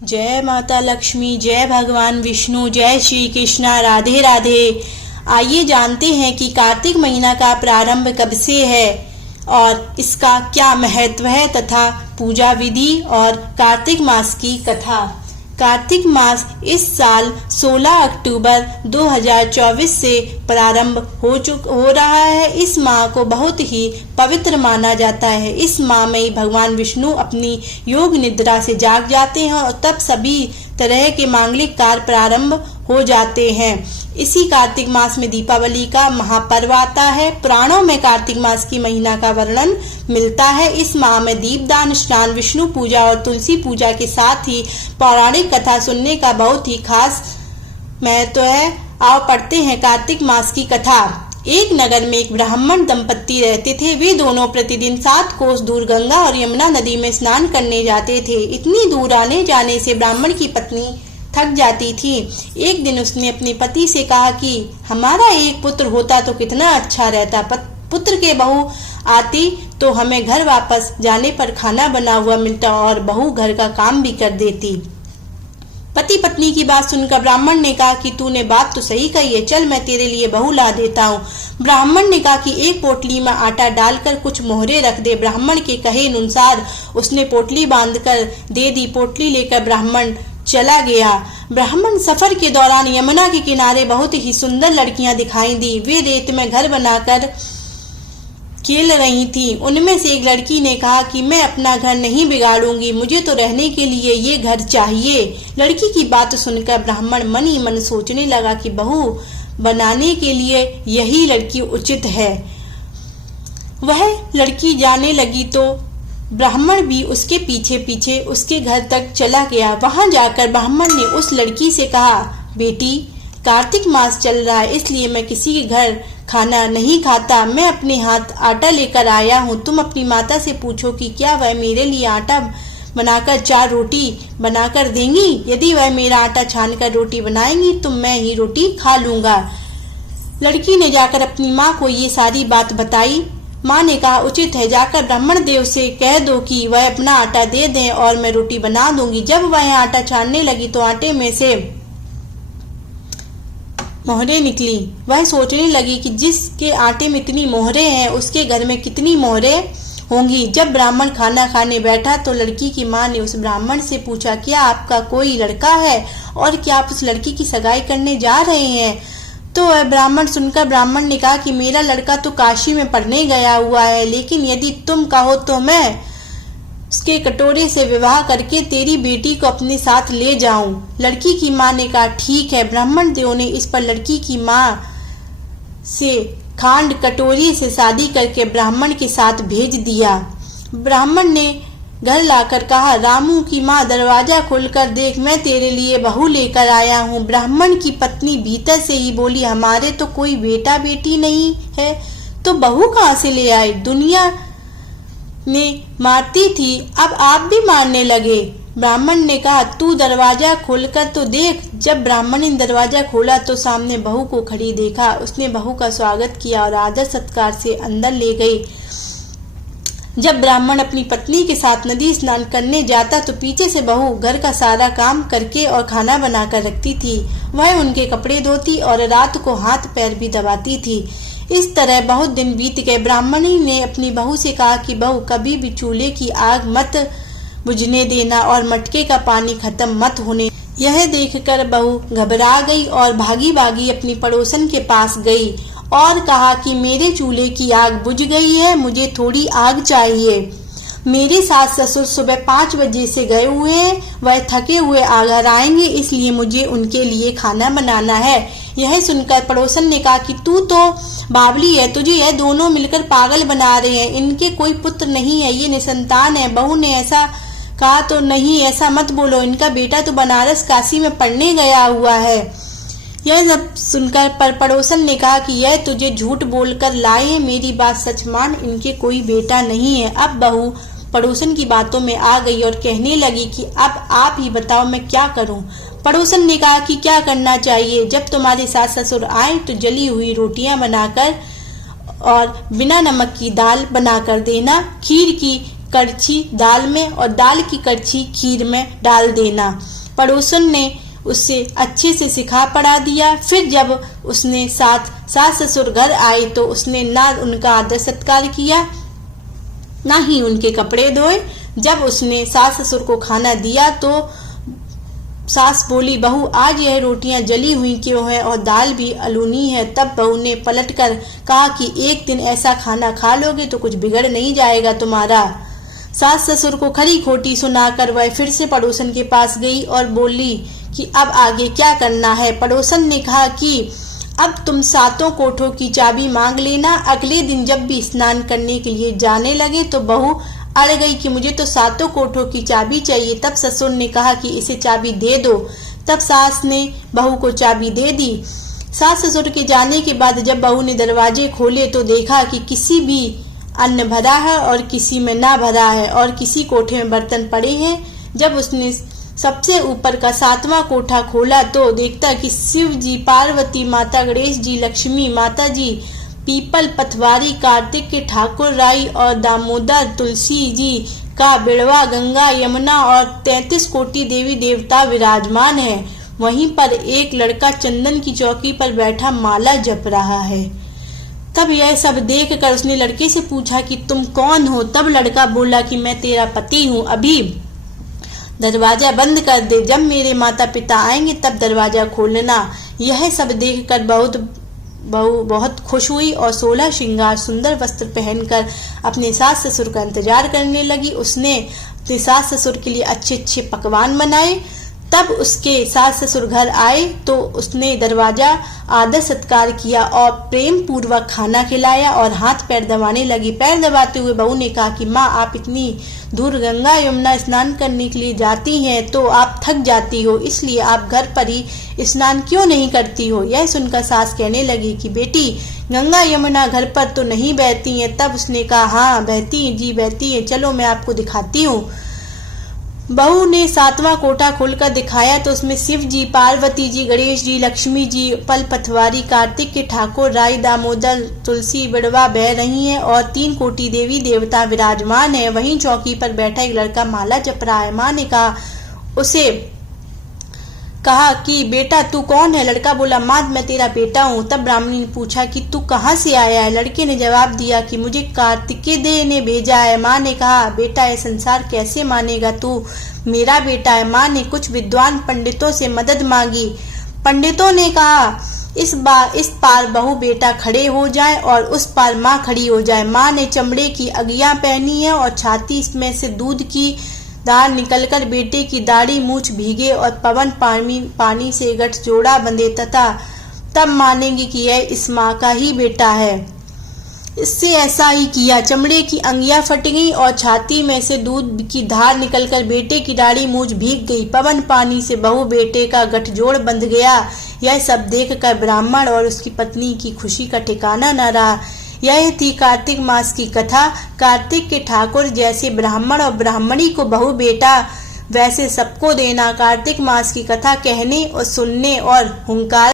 जय माता लक्ष्मी, जय भगवान विष्णु, जय श्री कृष्णा, राधे राधे। आइए जानते हैं कि कार्तिक महीना का प्रारंभ कब से है और इसका क्या महत्व है तथा पूजा विधि और कार्तिक मास की कथा। कार्तिक मास इस साल 16 अक्टूबर 2024 से प्रारंभ हो रहा है। इस माह को बहुत ही पवित्र माना जाता है। इस माह में ही भगवान विष्णु अपनी योग निद्रा से जाग जाते हैं और तब सभी तरह के मांगलिक कार्य प्रारंभ हो जाते हैं। इसी कार्तिक मास में दीपावली का महापर्व आता है। पुराणों में कार्तिक मास की महीना का वर्णन मिलता है। इस माह में दीपदान, स्नान, विष्णु पूजा और तुलसी पूजा के साथ ही पौराणिक कथा सुनने का बहुत ही खास महत्व है। आओ पढ़ते हैं कार्तिक मास की कथा। एक नगर में एक ब्राह्मण दंपत्ति रहते थे। वे दोनों प्रतिदिन 7 कोस दूर गंगा और यमुना नदी में स्नान करने जाते थे। इतनी दूर आने जाने से ब्राह्मण की पत्नी थक जाती थी। एक दिन उसने अपने पति से कहा कि हमारा एक पुत्र होता तो कितना अच्छा रहता। पुत्र के बहू आती तो हमें घर वापस जाने पर खाना बना हुआ मिलता और बहू घर का काम भी कर देती। पति पत्नी की बात सुनकर ब्राह्मण ने कहा कि तूने बात तो सही कही है, चल मैं तेरे लिए बहू ला देता हूँ। ब्राह्मण ने कहा कि एक पोटली में आटा डालकर कुछ मोहरे रख दे। ब्राह्मण के कहे अनुसार उसने पोटली बांधकर दे दी। पोटली लेकर ब्राह्मण चला गया। ब्राह्मण सफर के दौरान यमुना के किनारे बहुत ही सुंदर लड़कियां दिखाई दी। वे रेत में घर बनाकर खेल रही थी। उनमें से एक लड़की ने कहा कि मैं अपना घर नहीं बिगाड़ूंगी, मुझे तो रहने के लिए ये घर चाहिए। लड़की की बात सुनकर ब्राह्मण मन ही मन सोचने लगा कि बहू बनाने के लिए यही लड़की उचित है। वह लड़की जाने लगी तो ब्राह्मण भी उसके पीछे पीछे उसके घर तक चला गया। वहां जाकर ब्राह्मण ने उस लड़की से कहा, बेटी कार्तिक मास चल रहा है इसलिए मैं किसी के घर खाना नहीं खाता। मैं अपने हाथ आटा लेकर आया हूँ। तुम अपनी माता से पूछो कि क्या वह मेरे लिए आटा बनाकर 4 रोटी बनाकर देंगी। यदि वह मेरा आटा छानकर रोटी बनाएंगी तो मैं ही रोटी खा लूंगा। लड़की ने जाकर अपनी माँ को ये सारी बात बताई। माँ ने कहा उचित है, जाकर ब्राह्मण देव से कह दो कि वह अपना आटा दे दें और मैं रोटी बना दूंगी। जब वह आटा छानने लगी तो आटे में से मोहरे निकली। वह सोचने लगी कि जिसके आटे में इतनी मोहरे हैं उसके घर में कितनी मोहरे होंगी। जब ब्राह्मण खाना खाने बैठा तो लड़की की माँ ने उस ब्राह्मण से पूछा, क्या आपका कोई लड़का है और क्या आप उस लड़की की सगाई करने जा रहे हैं। तो वह ब्राह्मण सुनकर ब्राह्मण ने कहा कि मेरा लड़का तो काशी में पढ़ने गया हुआ है, लेकिन यदि तुम कहो तो मैं उसके कटोरे से विवाह करके तेरी बेटी को अपने साथ ले जाऊं। लड़की की माँ ने कहा ठीक है। ब्राह्मण देव ने इस पर लड़की की माँ से खांड कटोरी से शादी करके ब्राह्मण के साथ भेज दिया। ब्राह्मण ने घर लाकर कहा, रामू की माँ दरवाजा खोलकर देख, मैं तेरे लिए बहू लेकर आया हूँ। ब्राह्मण की पत्नी भीतर से ही बोली, हमारे तो कोई बेटा बेटी नहीं है तो बहू कहाँ से ले आए। दुनिया ने मारती थी, अब आप भी मारने लगे। ब्राह्मण ने कहा तू दरवाजा खोलकर तो देख। जब ब्राह्मण ने दरवाजा खोला तो सामने बहू को खड़ी देखा। उसने बहू का स्वागत किया और आदर सत्कार से अंदर ले गई। जब ब्राह्मण अपनी पत्नी के साथ नदी स्नान करने जाता तो पीछे से बहू घर का सारा काम करके और खाना बनाकर रखती थी। वह उनके कपड़े धोती और रात को हाथ पैर भी दबाती थी। इस तरह बहुत दिन बीत गए। ब्राह्मणी ने अपनी बहू से कहा कि बहू कभी भी चूल्हे की आग मत बुझने देना और मटके का पानी खत्म मत होने। यह देखकर बहू घबरा गई और भागी भागी अपनी पड़ोसन के पास गई और कहा कि मेरे चूल्हे की आग बुझ गई है, मुझे थोड़ी आग चाहिए। मेरे सास ससुर सुबह 5 बजे से गए हुए हैं, वह थके हुए घर आएंगे इसलिए मुझे उनके लिए खाना बनाना है। यह सुनकर पड़ोसन ने कहा कि तू तो बावली है, तुझे यह दोनों मिलकर पागल बना रहे हैं। इनके कोई पुत्र नहीं है, ये निसंतान है। बहू ने ऐसा कहा तो नहीं, ऐसा मत बोलो, इनका बेटा तो बनारस काशी में पढ़ने गया हुआ है। यह सब सुनकर पर पड़ोसन ने कहा कि यह तुझे झूठ बोलकर लाए हैं, मेरी बात सच मान, इनके कोई बेटा नहीं है। अब बहू पड़ोसन की बातों में आ गई और कहने लगी कि अब आप ही बताओ मैं क्या करूं। पड़ोसन ने कहा कि क्या करना चाहिए, जब तुम्हारे सास ससुर आए तो जली हुई रोटियां बनाकर और बिना नमक की दाल बनाकर देना, खीर की करछी दाल में और दाल की करछी खीर में डाल देना। पड़ोसन ने उसे अच्छे से सिखा पढ़ा दिया। फिर जब उसने सास ससुर घर आए तो उसने ना उनका आदर सत्कार किया, ना ही उनके कपड़े धोए। जब उसने सास ससुर को खाना दिया तो सास बोली, बहू आज यह रोटियां जली हुई क्यों है और दाल भी अलूनी है। तब बहू ने पलटकर कहा कि एक दिन ऐसा खाना खा लोगे तो कुछ बिगड़ नहीं जाएगा तुम्हारा। सास ससुर को खरी खोटी सुनाकर वह फिर से पड़ोसन के पास गई और बोली कि अब आगे क्या करना है। पड़ोसन ने कहा कि अब तुम सातों कोठों की चाबी मांग लेना। अगले दिन जब भी स्नान करने के लिए जाने लगे तो बहू अड़ गई कि मुझे तो सातों कोठों की चाबी चाहिए। तब ससुर ने कहा कि इसे चाबी दे दो। तब सास ने बहू को चाबी दे दी। सास ससुर के जाने के बाद जब बहू ने दरवाजे खोले तो देखा कि किसी भी अन्न भरा है और किसी में ना भरा है और किसी कोठे में बर्तन पड़े हैं। जब उसने सबसे ऊपर का 7वां कोठा खोला तो देखता कि शिव जी, पार्वती माता, गणेश जी, लक्ष्मी माता जी, पीपल, पथवारी, कार्तिक के ठाकुर, राई और दामोदर, तुलसी जी का बिड़वा, गंगा, यमुना और 33 कोटि देवी देवता विराजमान है। वहीं पर एक लड़का चंदन की चौकी पर बैठा माला जप रहा है। तब यह सब देखकर उसने लड़के से पूछा कि तुम कौन हो। तब लड़का बोला कि मैं तेरा पति हूँ, अभी दरवाजा बंद कर दे, जब मेरे माता पिता आएंगे तब दरवाजा खोलना। यह सब देखकर बहू बहुत खुश हुई और 16 श्रृंगार सुंदर वस्त्र पहनकर अपने सास ससुर का इंतजार करने लगी। उसने अपने सास ससुर के लिए अच्छे अच्छे पकवान बनाए। तब उसके सास ससुर घर आए तो उसने दरवाजा आदर सत्कार किया और प्रेम पूर्वक खाना खिलाया और हाथ पैर दबाने लगी। पैर दबाते हुए बहू ने कहा कि माँ, आप इतनी दूर गंगा यमुना स्नान करने के लिए जाती हैं तो आप थक जाती हो, इसलिए आप घर पर ही स्नान क्यों नहीं करती हो। यह सुनकर सास कहने लगी कि बेटी, गंगा यमुना घर पर तो नहीं बहती हैं। तब उसने कहा, हाँ बहती हैं जी, बहती हैं, चलो मैं आपको दिखाती हूँ। बहू ने 7वां कोठा खोलकर दिखाया तो उसमें शिव जी, पार्वती जी, गणेश जी, लक्ष्मी जी, पल पथवारी, कार्तिक के ठाकुर, राई, दामोदर, तुलसी, बिड़वा बह रही हैं और 3 कोटि देवी देवता विराजमान है। वहीं चौकी पर बैठा एक लड़का माला जप रहा है। माँ ने कहा कि बेटा तू कौन है। लड़का बोला, माँ मैं तेरा बेटा हूँ। तब ब्राह्मणी ने पूछा कि तू कहाँ से आया है। लड़के ने जवाब दिया कि मुझे कार्तिकेय देव ने भेजा है। माँ ने कहा, बेटा ये संसार कैसे मानेगा, तू मेरा बेटा है। माँ ने कुछ विद्वान पंडितों से मदद मांगी। पंडितों ने कहा इस पार बहू बेटा खड़े हो जाए और उस पार माँ खड़ी हो जाए। माँ ने चमड़े की अगियां पहनी है और छाती में से दूध की धार निकलकर बेटे की दाढ़ी मूछ भीगे और पवन पानी से गठजोड़ा बंधे तथा तब मानेंगे कि यह इस माँ का ही बेटा है। इससे ऐसा ही किया। चमड़े की अंगियां फट गई और छाती में से दूध की धार निकलकर बेटे की दाढ़ी मूछ भीग गई। पवन पानी से बहू बेटे का गठजोड़ बंध गया। यह सब देखकर ब्राह्मण और उसकी पत्नी की खुशी का ठिकाना न रहा। यह थी कार्तिक मास की कथा। कार्तिक के ठाकुर जैसे ब्राह्मण और ब्राह्मणी को बहू बेटा वैसे सबको देना। कार्तिक मास की कथा कहने और सुनने और हुंकार